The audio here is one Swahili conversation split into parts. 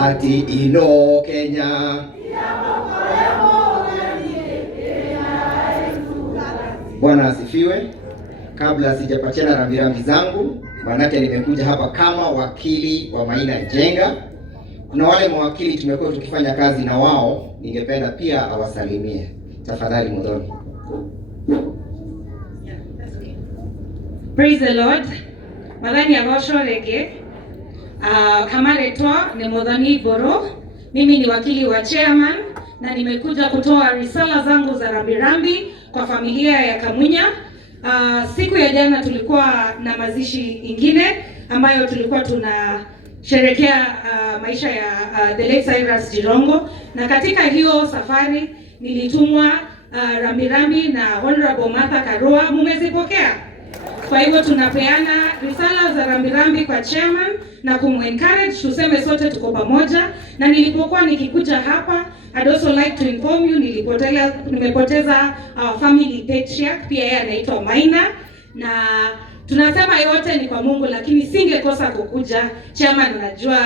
Ati ino Kenya. Bwana asifiwe. Kabla sijapatiana rambirambi zangu, manake nimekuja hapa kama wakili wa Maina Njenga. Kuna wale mawakili tumekuwa tukifanya kazi na wao, ningependa pia awasalimie. Tafadhali Muthoni. Praise the Lord. Madhani ya gosho rege. Kama retwa ni Muthoni Boro. Mimi ni wakili wa chairman na nimekuja kutoa risala zangu za rambirambi kwa familia ya Kamunya. Siku ya jana tulikuwa na mazishi ingine ambayo tulikuwa tunasherehekea maisha ya the late Cyrus Jirongo, na katika hiyo safari nilitumwa rambirambi na Honorable Martha Karua. Mumezipokea? Kwa hivyo tunapeana risala za rambirambi kwa chairman na kumencourage tuseme sote tuko pamoja. Na nilipokuwa nikikuja hapa, I'd also like to inform you nimepoteza our family patriarch, pia yeye anaitwa Maina, na tunasema yote ni kwa Mungu, lakini singekosa kukuja. Chairman, unajua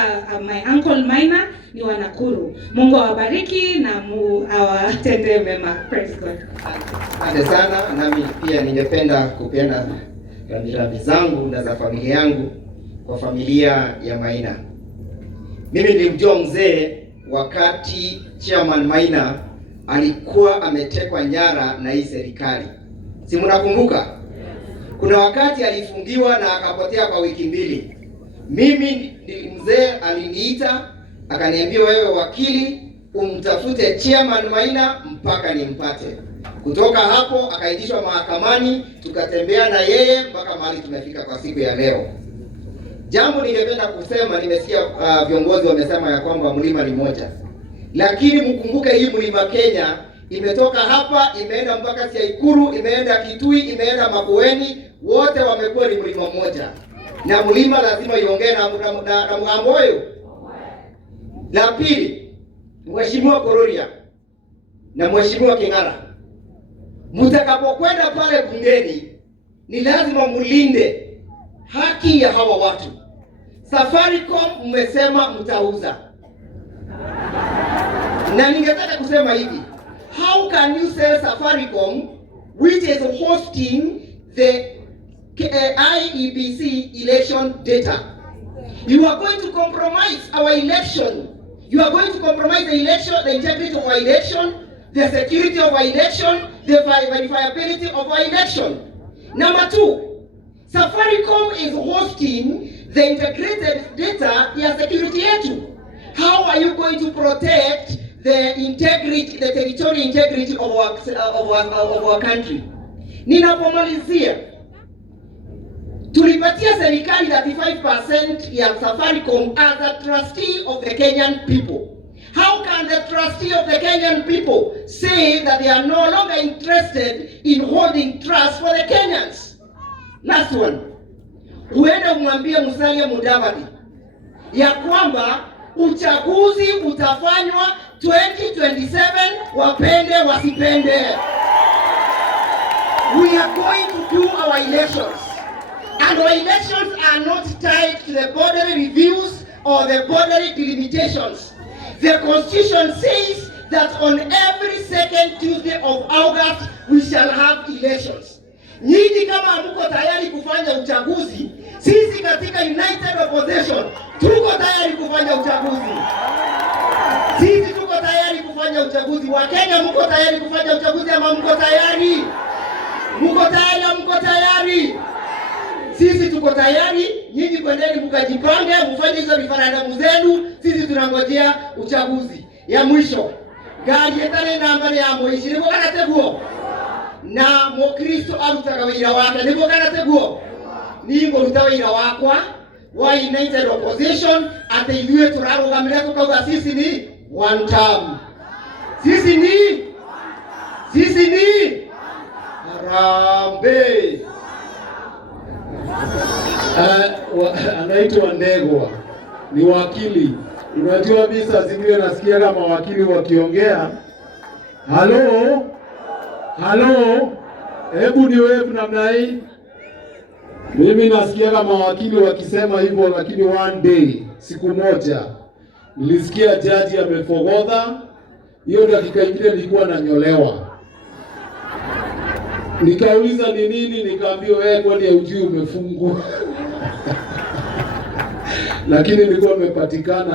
my uncle Maina ni wa Nakuru. Mungu awabariki na awatende mema. Praise God. Asante sana. Nami pia ningependa kupeana rambirambi zangu na za familia yangu kwa familia ya Maina. Mimi nilimjua mzee wakati Chairman Maina alikuwa ametekwa nyara na hii serikali. Si mnakumbuka? Kuna wakati alifungiwa na akapotea kwa wiki mbili. Mimi mzee aliniita akaniambia, wewe wakili umtafute Chairman Maina mpaka nimpate. Kutoka hapo akaitishwa mahakamani, tukatembea na yeye mpaka mahali tumefika kwa siku ya leo. Jambo ningependa kusema, nimesikia viongozi wamesema ya kwamba mlima ni moja. Lakini mkumbuke hii mlima Kenya imetoka hapa, imeenda mpaka Siaikuru, imeenda Kitui, imeenda Makueni, wote wamekuwa ni mlima mmoja. Na mlima lazima iongee na Mgamboyo. La pili, Mheshimiwa Kororia na Mheshimiwa King'ara, mtakapokwenda pale bungeni ni lazima mulinde haki ya hawa watu. Safaricom mmesema mtauza. Na ningetaka kusema hivi, how can you sell Safaricom which is hosting the IEBC election data? You are going to compromise our election. You are going to compromise the election, the integrity of our election, the security of our election, the verifiability of our election. Number two, Safaricom is hosting the integrated data ya security yetu. How are you going to protect the integrity, the territorial integrity of our country? Ninapomalizia, tulipatia serikali 35% ya Safaricom as a trustee of the Kenyan people. How can the trustee of the Kenyan people say that they are no longer interested in holding trust for the Kenyans? Last one. Uende umwambie Musalia Mudavadi ya kwamba uchaguzi utafanywa 2027, wapende wasipende. We are going to do our elections. And our elections are not tied to the boundary reviews or the boundary delimitations. The Constitution says that on every second Tuesday of August we shall have elections. Nyinyi kama mko tayari kufanya uchaguzi, sisi katika United Opposition tuko tayari kufanya uchaguzi. Sisi tuko tayari kufanya uchaguzi. Wakenya mko tayari kufanya uchaguzi ama mko tayari? Mko tayari ama mko tayari? Sisi tuko tayari, nyinyi kwendeni mkajipange, mfanye hizo referendum zenu, sisi tunangojea uchaguzi. Ya mwisho, gari etane nambari ya moishi, niko kana teguo. Na Mukristo arutaga wira wake, niko kana teguo. Ningo rutaga wira wakwa, wa United Opposition, ate yue turarugamira tukauga sisi ni one term. Sisi ni Harambee. Anaitwa Ndegwa, ni wakili. Unajua mimi saa zingine nasikia kama wakili wakiongea, halo, hebu ni wewe namna hii. Mimi nasikia kama wakili wakisema hivyo, lakini one day, siku moja nilisikia jaji amefogodha. Hiyo dakika ingine nilikuwa nanyolewa. Nikauliza ni nini, nikaambiwa wewe kwani hujui umefungwa. Lakini nilikuwa nimepatikana